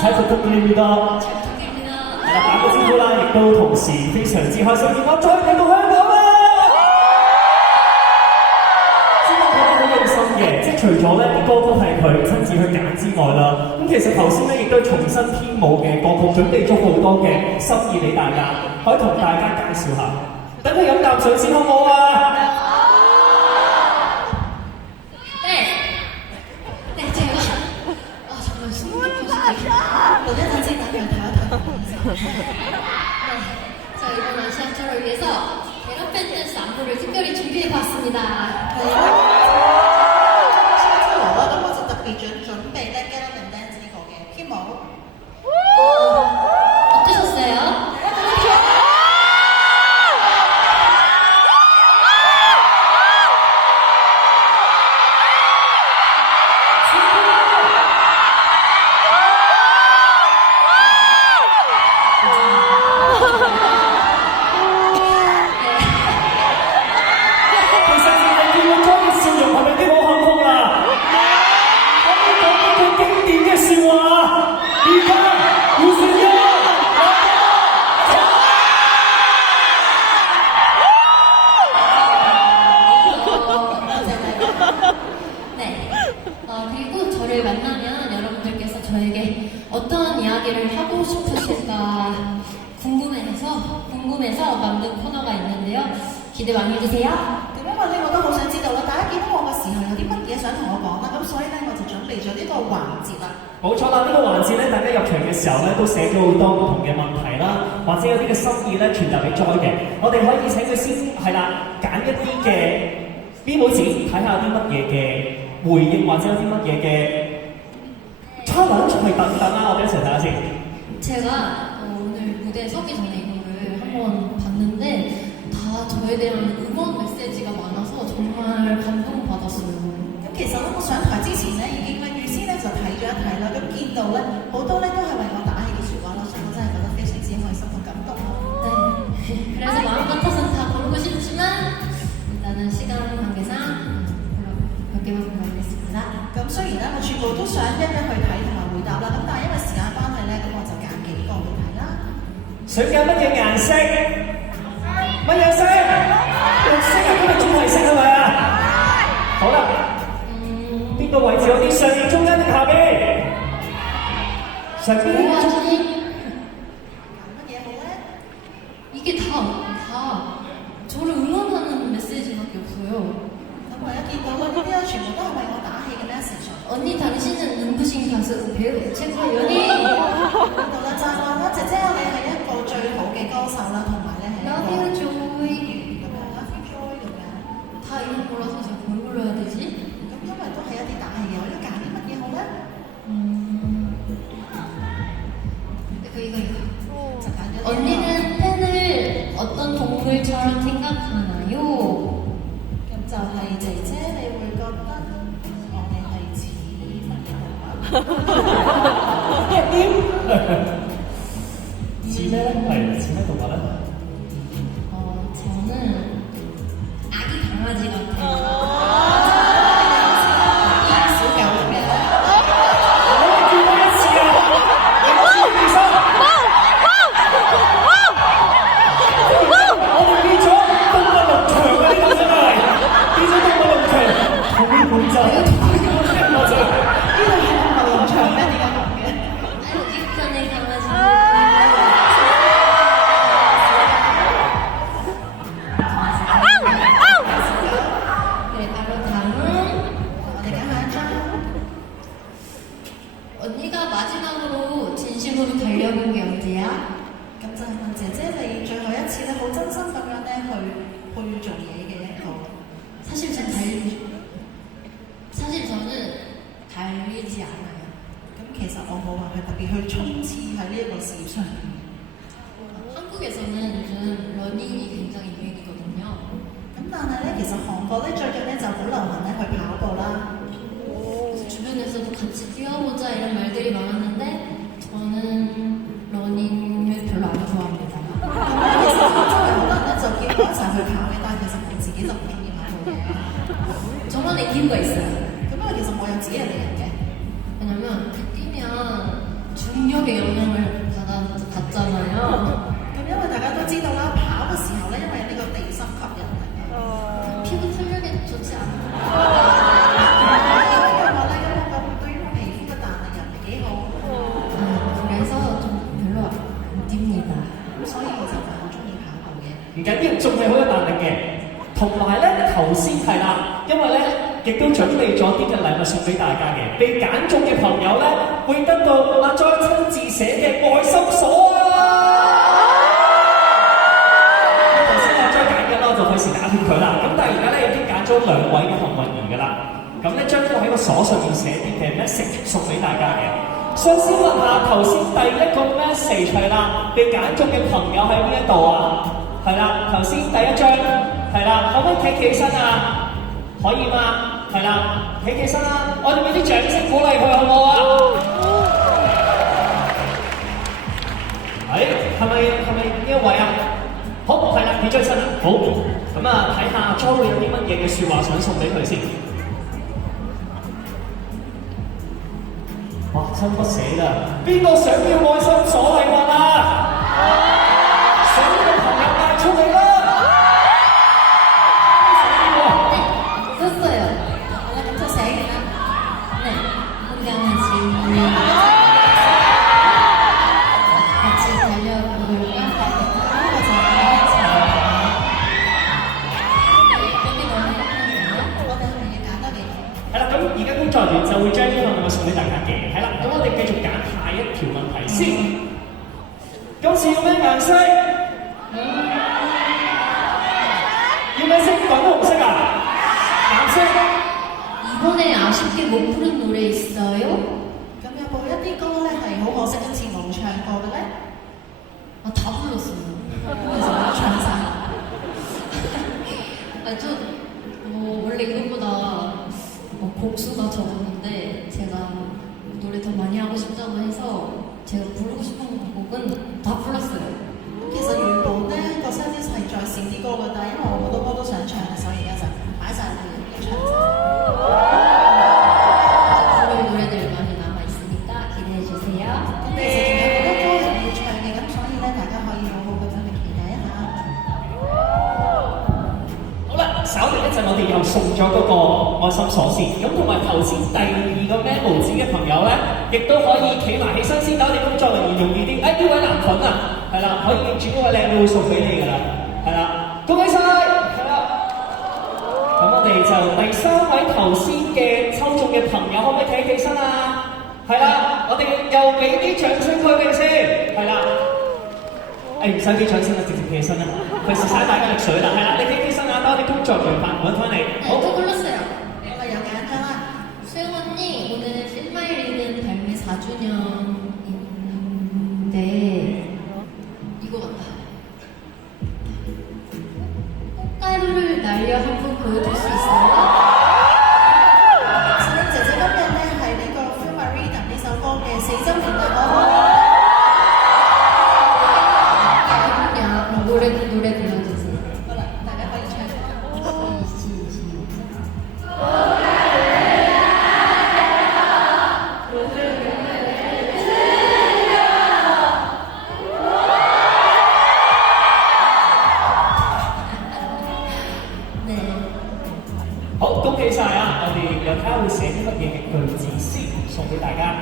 잘 부탁드립니다. 잘 부탁드립니다. 係啦，打個招呼啦，亦都同時非常之開心見我再嚟到香港啦！知道佢好用心嘅，即係除咗咧啲歌都係佢親自去揀之外啦，咁其實頭先咧亦都重新編舞嘅歌曲，準備咗好多嘅心意俾大家，可以同大家介紹下。等佢飲啖水先好唔好啊？ 자, 이번 아시안처를 위해서 대략 밴드 안무를 특별히 준비해봤습니다. 어떠셨어요? 그리고 저를 만나면 여러분들께서 저에게 어떤 이야기를 하고 싶으실까 궁금해서 만든 코너가 있는데요. 기대 많이 해주세요. 咁因為咧，我都好想知道啦，大家見到我嘅時候有啲乜嘢想同我講啦，咁所以咧我就準備咗呢個環節啦。冇錯啦，呢、個環節咧，大家入場嘅時候咧都寫咗好多唔同嘅問題啦，或者有啲嘅心意咧傳達俾 Joy 嘅，我哋可以請佢先係啦，揀一啲嘅 memo 紙，睇下有啲乜嘢嘅回應或者有啲乜嘢嘅 challenge係等等啦，我哋一齊睇下先。 제가 오늘 무대에 서기 전에 이거를 한번 봤는데 다 저에 대한 응원 메시지가 많아서 정말 감동받았어요. 咁其實咧，我上台之前咧已經咧預先咧就睇咗一睇啦，咁見到咧好多咧都係為我打氣嘅説話啦，所以我真係覺得非常之開心同感動咯。 네. 그래서 마음 같아서는 다 고르고 싶지만 일단은 시간 관계상 몇 개만 골라보겠습니다. 咁雖然咧我全部都想一一去睇同埋回答啦，咁但係因為時間關係咧，咁我就揀幾個去睇啦。想揀乜嘢顏色？乜嘢色？綠色啊，今日主題色係咪啊？好啦，邊個位置好啲？上邊、中間定下邊？上邊。 이게 다 저를 응원하는 메시지밖에 없어요. 咁我一見到呢啲全部都係為我打氣嘅 message。 언니 당신은 눈부신 가수 배우 최고 연예인. 到啦就係話啦，姐姐你係一個最好嘅歌手啦，同埋咧係 Love you Joy. 咁樣 Love you Joy 咁樣。 다 이름 몰라서 제가 뭘 불러야 되지? 咁因為都係一啲打氣嘅，我要揀啲乜嘢好咧？ 이거. 就揀咗呢一個。 언니는 팬을 어떤 동물처럼 생각하나요? 咁就係姐姐，你會覺得我哋係似乜嘢動物？似咩咧？係似咩動物咧？ 저는 아기 강아지 같아요. 小狗咁樣。我見過一次啊！你知唔知生？我哋變咗動物農場啊！呢度真係變咗動物農場，同啲本就我就。 呢度係動物農場咩？點解咁嘅？ 아유 이쁜의 강아지. 네, 바로 다음. 我哋揀下一張。 언니가 마지막으로 진심으로 달려본 게 언제야? 咁就係問姐姐你最後一次咧，好真心咁樣咧去做嘢嘅一個。 사실 저는 달리지 않아요. 咁其實我冇話去特別去衝刺喺呢一個事業上面。 한국에서는 요즘 러닝이 굉장히 유행이거든요. 咁但係咧，其實韓國咧最近咧就好流行咧去跑步啦。 그래서 주변에서도 같이 뛰어보자 이런 말들이 많았는데 저는 러닝을 별로 안 좋아합니다. 咁咧，其實周圍好多人咧就叫我一齊去跑嘅，但係其實我自己就唔中意跑步嘅。 저만의 이유가 있어요. 咁因為其實我有自己嘅理由嘅。 왜냐면 그 뛰면 준비 중력의 영향을 받잖아요.咁因為大家都知道啦，跑嘅時候咧，因為呢個地心吸引力啊， 피부 탄력에 좋지 않아요. 呢個話咧，咁對於皮膚嘅彈力又唔係幾好， 그래서 좀 별로 안 뜁니다. 所以其實就好中意跑步嘅。唔緊要，仲係好有彈力嘅。同埋咧，頭先係啦，因為咧亦都準備咗啲嘅禮物送俾大家嘅，被揀中嘅朋友咧會得到阿 Joy 親自寫嘅愛心鎖啊！頭先阿 Joy 揀嘅啦，我就費事打斷佢啦。咁但係而家咧已經揀咗2位嘅幸運兒㗎啦。咁咧將會喺個鎖上面寫啲嘅 message 送俾大家嘅。想先問下頭先第一個 message 係啦，被揀中嘅朋友喺邊一度啊？係啦，頭先第一張係啦，可唔可以企起身啊？可以嘛？係啦，企起身啦！我哋俾啲掌聲鼓勵佢好唔好啊？係咪呢一位啊？好，係啦，企咗起身啦。好，咁啊睇下 Joy 會有啲乜嘢嘅説話想送俾佢先。哇！親不捨啦！邊個想要愛心鎖禮物啊？想要嘅朋友嗌出嚟啦！ 썼어요. 好啦，咁就寫完啦。 네. 건강하신 같이 달려볼까? 呢個就係여기 너무 예쁘네요. 我哋係咪要揀多幾個？係啦，咁而家工作人員就會將呢個禮物送俾大家嘅。係啦，咁我哋繼續揀下一條問題先。今次要咩顏色？要咩色？粉紅色啊？顏色？ 이번에 아쉽게 못 부른 노래 있어요? 咁有冇一啲歌咧係好可惜今次冇唱過嘅咧？ 다 불렀어요. 其實我都唱晒。 원래 이것보다 곡수가 적었는데 제가 노래 더 많이 하고 싶다고 해서 제가 부르고 싶은 곡은 다 불렀어요. 其實原本咧個 set list 係再少啲歌嘅，但係因為我好多歌都想唱，所以而家就擺晒佢要唱晒。 부를 노래들 많이 남아있으니까 기대해주세요. 咁其實仲有好多歌係要唱嘅，咁所以咧大家可以好好咁樣去期待一下。好啦，稍後一陣我哋又送咗嗰個愛心鎖匙，咁同埋頭先第2個 memo 紙嘅朋友咧，亦都可以企埋起身先，等我哋工作人員容易啲。呢位男粉啊，係啦，可以認住嗰位靚女會送俾你㗎啦，係啦，恭喜晒！係啦，咁我哋就第3位頭先嘅抽中嘅朋友，可唔可以企起身啊？係啦，我哋又俾啲掌聲佢哋先，係啦。唔使俾掌聲啦，直接企起身啦，費事嘥大家力水啦。係啦，你企起身啊，等我哋工作人員揾翻你。 네, 또 불렀어요. 好啦，有揀咗啦。 수영 언니, 오늘 필마일리는 발매 4주년인데 이거 같다. 꽃가루를 날려 한 번 보여줄 수 있어요? 小玲姐姐今日咧係呢個《Feel My Rhythm》呢首歌嘅4週年啦。 그냥 노래 불러주세요. 好啦，大家可以唱。 네. 好，恭喜晒啊！我哋又睇下會寫啲乜嘢嘅句子先送俾大家。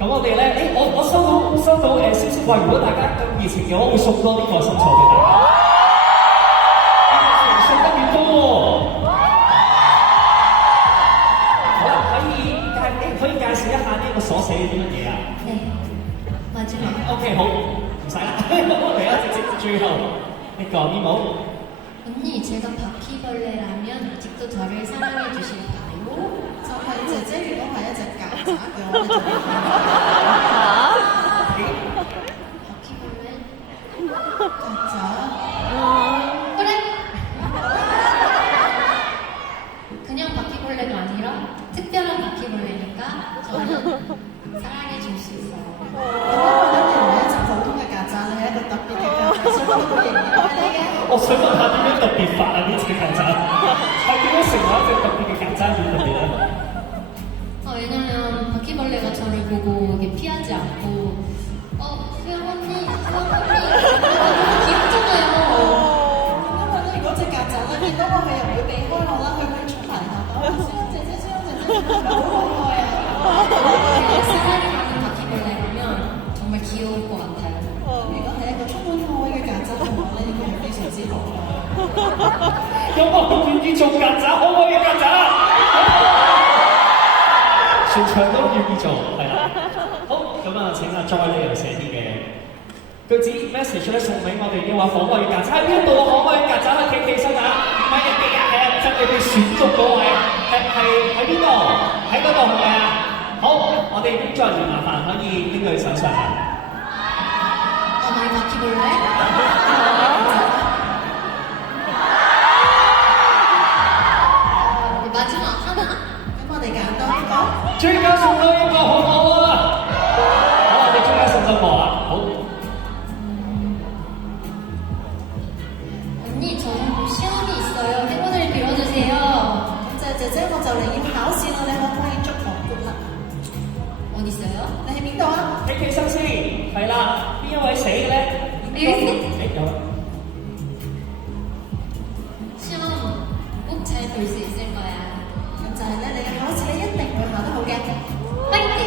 咁我哋咧，我收到消息話，如果大家咁熱情嘅話，會送多啲愛心鎖俾大家。送得越多喎。好啦，可以介紹一下呢個鎖寫啲乜嘢啊 네. 마지막.？OK， 好，唔使啦，我哋直接最後一個 memo。 언니, 제가 바퀴벌레라면 아직도 저를 사랑해 주실까요? 就係姐姐如果係一隻曱甴嘅話，你就會 바퀴벌레? 曱甴。 그래! 그냥 바퀴벌레가 아니라 특별한 바퀴벌레니까 저는 사랑해 줄 수 있어요. 咁因為咧，你唔係一隻普通嘅曱甴，你係一個特別嘅曱甴，所以我都會認愛你嘅。我想問下點樣特別法啊？呢隻曱甴係點樣成為一隻特別嘅曱甴？點特別咧？ 왜냐면 바퀴벌레가 저를 보고 이렇게 피하지 않고 수영 언니 귀엽잖아요. 因為咧，如果隻曱甴咧見到我，佢又唔會避開我啦，佢會衝埋嚟講：蕭姐姐，蕭姐姐，好可愛啊！ 사다리 많은 바퀴벌레라면 정말 귀여울 것 같아요. 如果係一個充滿愛嘅曱甴嘅話咧，應該係非常之可愛。有冇人願意做曱甴？可愛嘅曱甴，全場都願意做，係啦。好，咁啊，請阿 Joy 咧又寫啲嘅句子 message 咧送俾我哋嘅話，可愛嘅曱甴喺邊度啊？可愛嘅曱甴啊，企起身啊！唔係人哋啊，係就係被選中嗰位，係喺邊度？喺嗰度係咪啊？好，我哋再嚟麻煩可以拎佢手上啊！ 많이 바퀴벌레? 마지막 하나. 咁我哋揀多一個。追加送多一個，好唔好啊？好，我哋追加送多個啊！好。 언니, 저 시험이 있어요. 행운을 빌어주세요. 咁姐姐，我就嚟要考試啦，你可唔可以祝我 good luck？ 어디 있어요? 你喺邊度啊？企起身先，係啦，邊一位死嘅咧？誒有啦。 시험 꼭 잘 볼 수 있을 거야. 咁就係咧，你嘅考試咧一定會考得好嘅。 파이팅!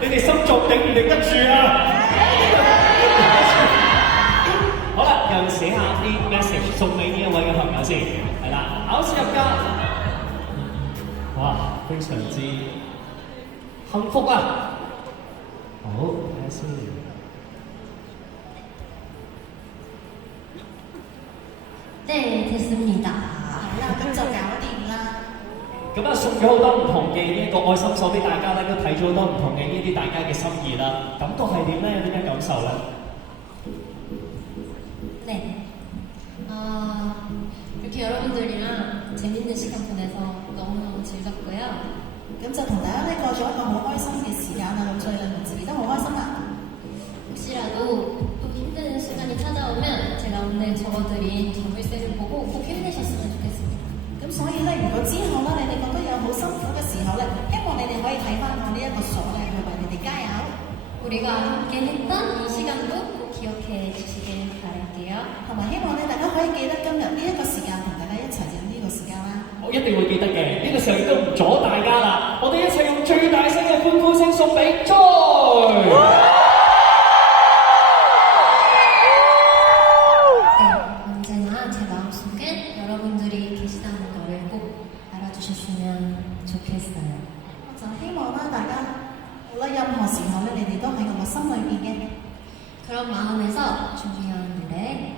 你哋心臟頂唔頂得住啊？好啦，又寫下啲 message 送俾呢一位嘅朋友先，係啦，考試入格，哇，非常之幸福啊！好，睇下先。 네, 됐습니다. 好啦，咁就搞掂啦。咁啊，送咗好多唔同嘅呢一個愛心鎖俾大家咧，都睇咗好多唔同嘅呢啲大家嘅心意啦。感覺係點咧？有啲咩感受咧？ 네. 이렇게 여러분들이랑 재밌는 시간 보내서 너무너무 즐겁고요. 咁就同大家咧過咗一個好開心嘅時間啦，咁所以你們自己都好開心啦。 혹시라도 또 힘든 시간이 찾아오면 제가 오늘 적어드린 전물세를 보고 꼭 힘내셨으면 좋겠습니다. 咁所以咧，如果之後咧你哋覺得有好辛苦嘅時候咧，希望你哋可以睇翻我呢一個鎖咧，去為你哋加油。 우리가 함께 했던 이 시간도 꼭 기억해 주시길 바랄게요. 同埋希望咧大家可以記得今日呢一個時間同大家一齊影呢個時間啦。我一定會記得嘅，呢個時候亦都唔阻大家啦。我哋一齊用最大聲嘅歡呼聲送俾 Joy。 네, 언제나 제 마음속엔 여러분들이 계시다는 거를 꼭 알아주셨으면 좋겠어요. 我就希望啦，大家無論任何時候咧，你哋都喺我嘅心裏邊嘅。 그런 마음에서 준비한 노래